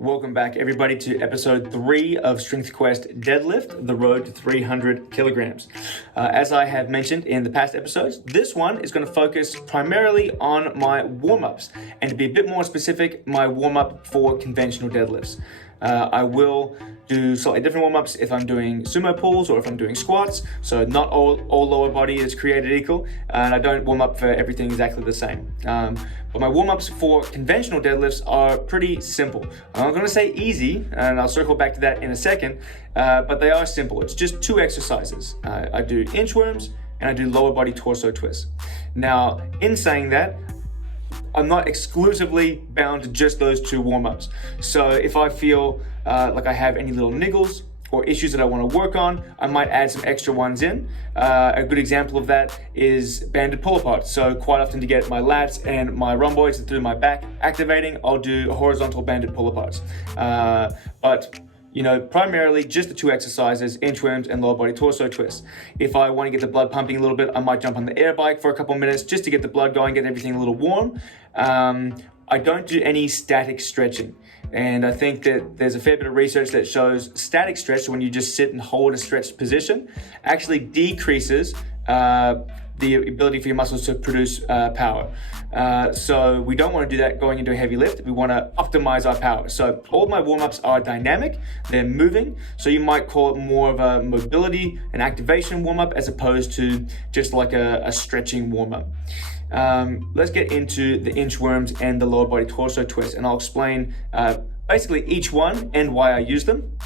Welcome back, everybody, to episode 3 of Strength Quest Deadlift, the road to 300 kilograms. As I have mentioned in the past episodes, this one is going to focus primarily on my warm-ups, and to be a bit more specific, my warm-up for conventional deadlifts. I will do slightly different warm-ups if I'm doing sumo pulls or if I'm doing squats. So not all lower body is created equal, and I don't warm up for everything exactly the same. But my warm-ups for conventional deadlifts are pretty simple. I'm not going to say easy, and I'll circle back to that in a second, but they are simple. It's just 2 exercises. I do inchworms and I do lower body torso twists. Now, in saying that, I'm not exclusively bound to just those 2 warm-ups. So if I feel like I have any little niggles or issues that I want to work on, I might add some extra ones in. A good example of that is banded pull apart. So quite often to get my lats and my rhomboids through my back activating, I'll do horizontal banded pull aparts. But you know, primarily just the 2 exercises, inchworms and lower body torso twists. If I want to get the blood pumping a little bit, I might jump on the air bike for a couple of minutes just to get the blood going, get everything a little warm. I don't do any static stretching. And I think that there's a fair bit of research that shows static stretch, when you just sit and hold a stretched position, actually decreases the ability for your muscles to produce power. So we don't want to do that going into a heavy lift. We want to optimize our power. So all of my warm-ups are dynamic, they're moving. So you might call it more of a mobility and activation warm-up as opposed to just like a stretching warm-up. Let's get into the inchworms and the lower body torso twist, and I'll explain basically each one and why I use them.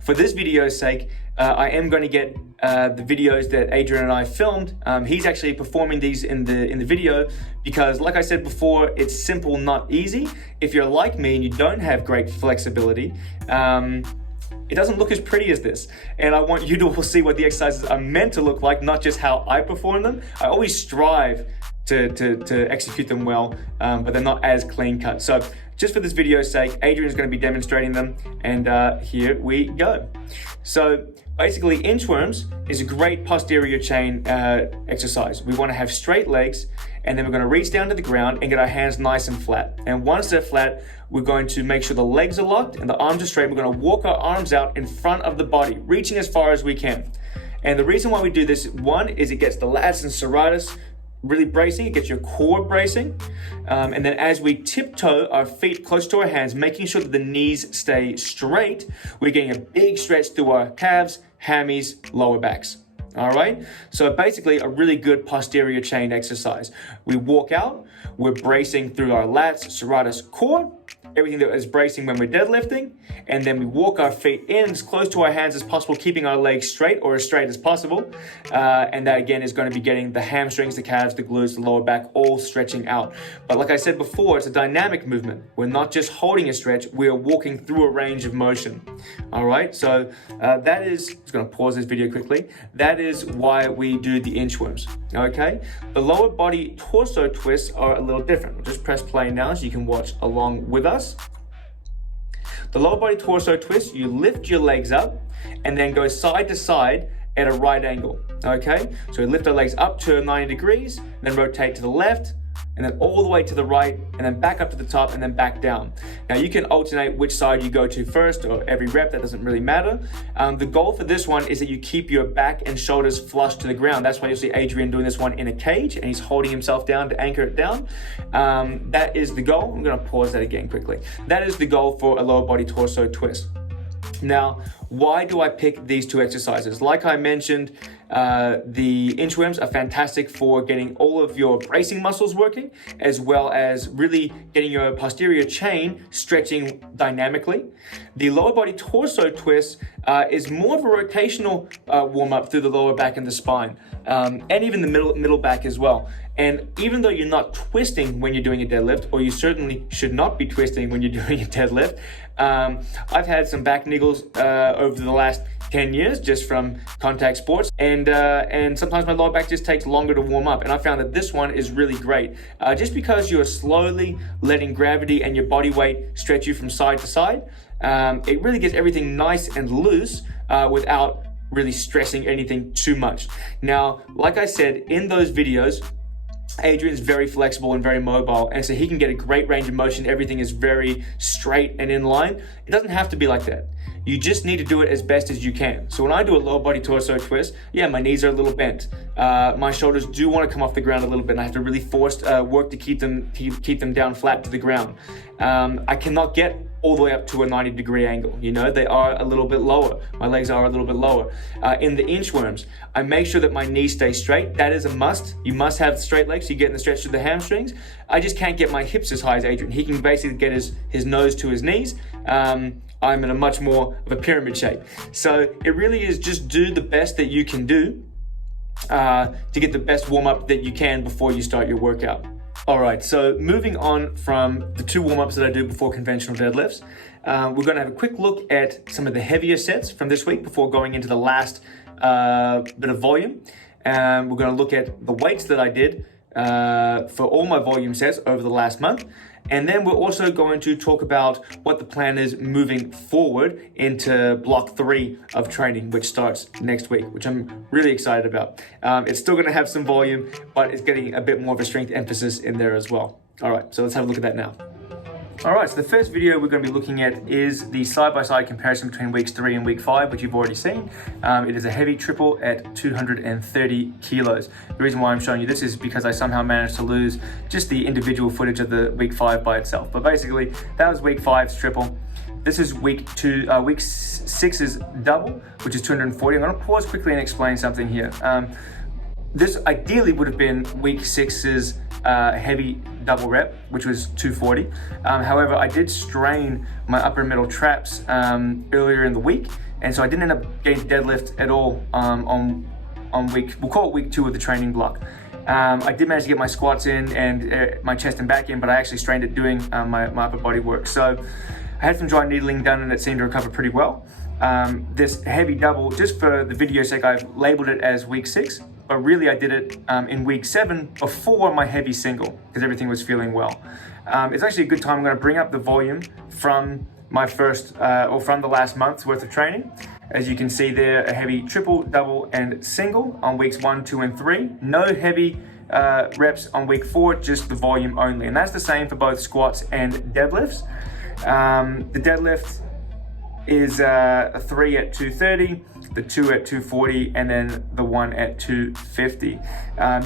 For this video's sake, I am going to get the videos that Adrian and I filmed. He's actually performing these in the video because, like I said before, it's simple, not easy. If you're like me and you don't have great flexibility, it doesn't look as pretty as this. And I want you to all see what the exercises are meant to look like, not just how I perform them. I always strive to execute them well, but they're not as clean cut. So just for this video's sake, Adrian is going to be demonstrating them, and here we go. So basically, inchworms is a great posterior chain exercise. We want to have straight legs, and then we're going to reach down to the ground and get our hands nice and flat. And once they're flat, we're going to make sure the legs are locked and the arms are straight. We're going to walk our arms out in front of the body, reaching as far as we can. And the reason why we do this, one, is it gets the lats and serratus really bracing, it gets your core bracing. And then as we tiptoe our feet close to our hands, making sure that the knees stay straight, we're getting a big stretch through our calves, hammies, lower backs. All right, so basically a really good posterior chain exercise. We walk out, we're bracing through our lats, serratus, core, everything that is bracing when we're deadlifting, and then we walk our feet in as close to our hands as possible, keeping our legs straight or as straight as possible. And that again is going to be getting the hamstrings, the calves, the glutes, the lower back, all stretching out. But like I said before, it's a dynamic movement. We're not just holding a stretch, we are walking through a range of motion. All right, so that is, I'm just going to pause this video quickly. That is why we do the inchworms, okay? The lower body torso twists are a little different. We'll just press play now so you can watch along with us. The lower body torso twist, you lift your legs up and then go side to side at a right angle, okay? So we lift our legs up to 90 degrees, then rotate to the left, and then all the way to the right, and then back up to the top, and then back down. Now you can alternate which side you go to first, or every rep, that doesn't really matter. The goal for this one is that you keep your back and shoulders flush to the ground. That's why you'll see Adrian doing this one in a cage, and he's holding himself down to anchor it down. That is the goal. I'm gonna pause that again quickly. That is the goal for a lower body torso twist. Now, why do I pick these 2 exercises? Like I mentioned, the inchworms are fantastic for getting all of your bracing muscles working, as well as really getting your posterior chain stretching dynamically. The lower body torso twist is more of a rotational warm-up through the lower back and the spine, and even the middle back as well. And even though you're not twisting when you're doing a deadlift, or you certainly should not be twisting when you're doing a deadlift, I've had some back niggles over the last 10 years just from contact sports, and sometimes my lower back just takes longer to warm up, and I found that this one is really great just because you're slowly letting gravity and your body weight stretch you from side to side. It really gets everything nice and loose without really stressing anything too much. Now, like I said in those videos, Adrian's very flexible and very mobile, and so he can get a great range of motion. Everything is very straight and in line. It doesn't have to be like that. You just need to do it as best as you can. So when I do a lower body torso twist, yeah, my knees are a little bent. My shoulders do want to come off the ground a little bit, and I have to really force work to keep them down flat to the ground. I cannot get all the way up to a 90-degree angle. You know, they are a little bit lower. My legs are a little bit lower. In the inchworms, I make sure that my knees stay straight. That is a must. You must have straight legs so you get in the stretch to the hamstrings. I just can't get my hips as high as Adrian. He can basically get his nose to his knees. I'm in a much more of a pyramid shape. So it really is just do the best that you can do to get the best warm-up that you can before you start your workout. All right, so moving on from the 2 warm-ups that I do before conventional deadlifts, we're gonna have a quick look at some of the heavier sets from this week before going into the last bit of volume. We're gonna look at the weights that I did for all my volume sets over the last month. And then we're also going to talk about what the plan is moving forward into block 3 of training, which starts next week, which I'm really excited about. It's still gonna have some volume, but it's getting a bit more of a strength emphasis in there as well. All right, so let's have a look at that now. All right, so the first video we're going to be looking at is the side-by-side comparison between weeks 3 and week 5, which you've already seen. It is a heavy triple at 230 kilos. The reason why I'm showing you this is because I somehow managed to lose just the individual footage of the week 5 by itself. But basically, that was week 5's triple. This is week 6's double, which is 240. I'm going to pause quickly and explain something here. This ideally would have been week 6's heavy double rep, which was 240. However, I did strain my upper and middle traps earlier in the week, and so I didn't end up getting deadlift at all on week, we'll call it week 2 of the training block. I did manage to get my squats in and my chest and back in, but I actually strained at doing my upper body work. So I had some dry needling done and it seemed to recover pretty well. This heavy double, just for the video sake, I've labeled it as week 6, but really I did it in week 7 before my heavy single because everything was feeling well. It's actually a good time. I'm going to bring up the volume from my first, or from the last month's worth of training. As you can see there, a heavy triple, double, and single on weeks 1, 2, and 3. No heavy reps on week 4, just the volume only. And that's the same for both squats and deadlifts. The deadlift is a 3 at 230, the 2 at 240, and then the 1 at 250.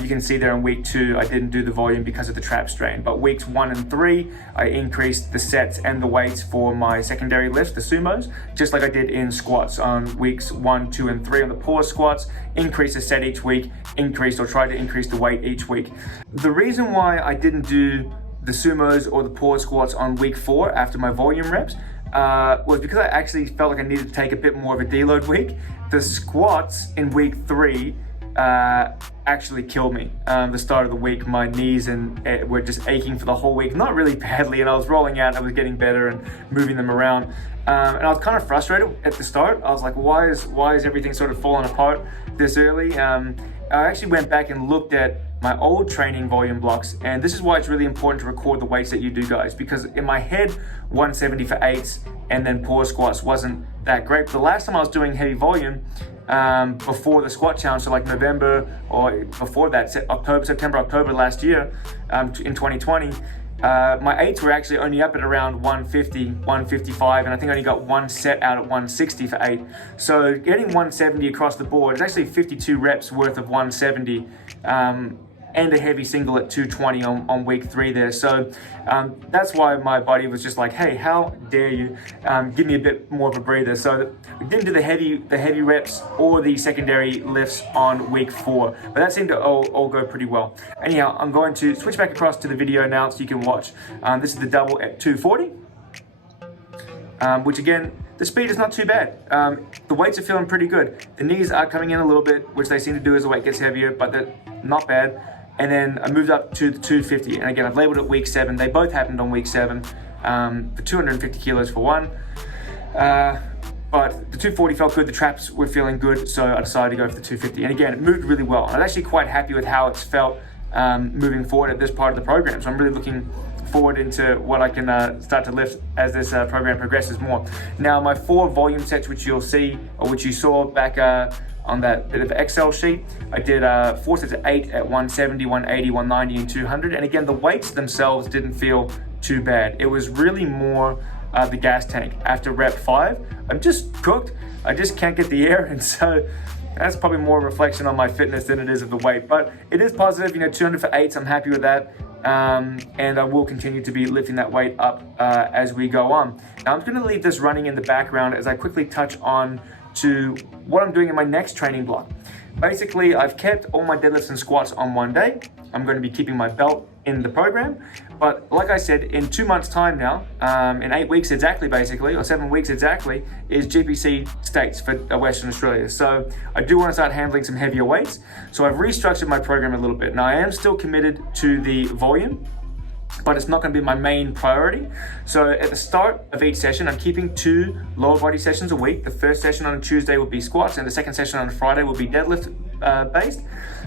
You can see there in week 2, I didn't do the volume because of the trap strain, but weeks 1 and 3, I increased the sets and the weights for my secondary lifts, the sumos, just like I did in squats on weeks 1, 2, and 3. On the pause squats, increase the set each week, increase or try to increase the weight each week. The reason why I didn't do the sumos or the pause squats on week 4 after my volume reps was because I actually felt like I needed to take a bit more of a deload week. The squats in week 3 actually killed me. The start of the week, my knees were just aching for the whole week, not really badly, and I was rolling out, I was getting better and moving them around. And I was kind of frustrated at the start. I was like, why is everything sort of falling apart this early? I actually went back and looked at my old training volume blocks, and this is why it's really important to record the weights that you do, guys, because in my head 170 for 8s and then pause squats wasn't that great. But the last time I was doing heavy volume before the squat challenge, so like November or before that, September, October last year, in 2020, my 8s were actually only up at around 150, 155, and I think I only got one set out at 160 for 8. So getting 170 across the board is actually 52 reps worth of 170, and a heavy single at 220 on week 3 there. So that's why my body was just like, hey, how dare you give me a bit more of a breather. So we didn't do the heavy reps or the secondary lifts on week 4, but that seemed to all go pretty well. Anyhow, I'm going to switch back across to the video now so you can watch. This is the double at 240, which again, the speed is not too bad. The weights are feeling pretty good. The knees are coming in a little bit, which they seem to do as the weight gets heavier, but they're not bad. And then I moved up to the 250, and again, I've labeled it week 7. They both happened on week 7, for 250 kilos for one. But the 240 felt good, the traps were feeling good, so I decided to go for the 250. And again, it moved really well. I was actually quite happy with how it's felt moving forward at this part of the program. So I'm really looking forward into what I can start to lift as this program progresses more. Now, my 4 volume sets, which you'll see, or which you saw back on that bit of Excel sheet, I did 4 sets of 8 at 170, 180, 190, and 200. And again, the weights themselves didn't feel too bad. It was really more the gas tank. After rep 5, I'm just cooked. I just can't get the air, and so that's probably more a reflection on my fitness than it is of the weight. But it is positive, 200 for 8s, I'm happy with that. And I will continue to be lifting that weight up as we go on. Now I'm going to leave this running in the background as I quickly touch on to what I'm doing in my next training block. Basically, I've kept all my deadlifts and squats on one day. I'm going to be keeping my belt in the program. But like I said, in 2 months' time now, in 8 weeks exactly, basically, or 7 weeks exactly, is GPC States for Western Australia. So I do want to start handling some heavier weights. So I've restructured my program a little bit. Now I am still committed to the volume, but it's not going to be my main priority. So at the start of each session, I'm keeping 2 lower body sessions a week. The first session on a Tuesday will be squats, and the second session on a Friday will be deadlift based.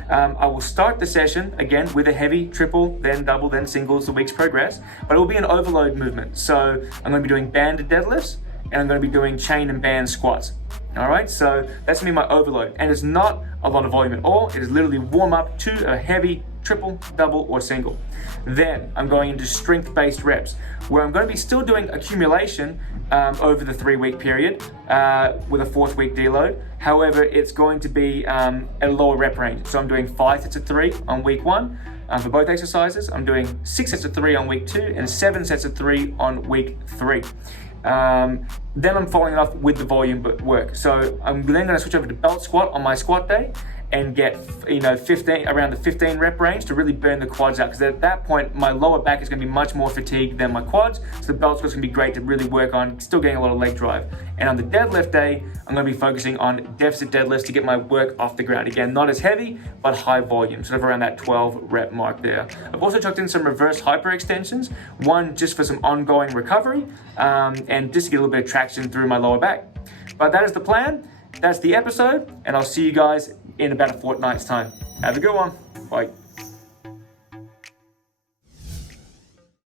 I will start the session again with a heavy triple, then double, then single as the weeks progress, but it will be an overload movement. So I'm going to be doing banded deadlifts, and I'm going to be doing chain and band squats. All right, so that's going to be my overload, and it's not a lot of volume at all. It is literally warm up to a heavy triple, double, or single. Then I'm going into strength-based reps, where I'm going to be still doing accumulation over the 3-week period with a 4th week deload. However, it's going to be at a lower rep range. So I'm doing 5 sets of 3 on week 1 for both exercises. I'm doing 6 sets of 3 on week 2 and 7 sets of 3 on week 3. Then I'm following it off with the volume work. So I'm then going to switch over to belt squat on my squat day and get 15 around the 15 rep range to really burn the quads out, because at that point my lower back is going to be much more fatigued than my quads, so the belt squat's going to be great to really work on still getting a lot of leg drive. And on the deadlift day, I'm going to be focusing on deficit deadlifts to get my work off the ground. Again, not as heavy, but high volume, sort of around that 12 rep mark there. I've also chucked in some reverse hyperextensions, one just for some ongoing recovery and just to get a little bit of traction through my lower back. But that is the plan, that's the episode, and I'll see you guys in about a fortnight's time. Have a good one. Bye.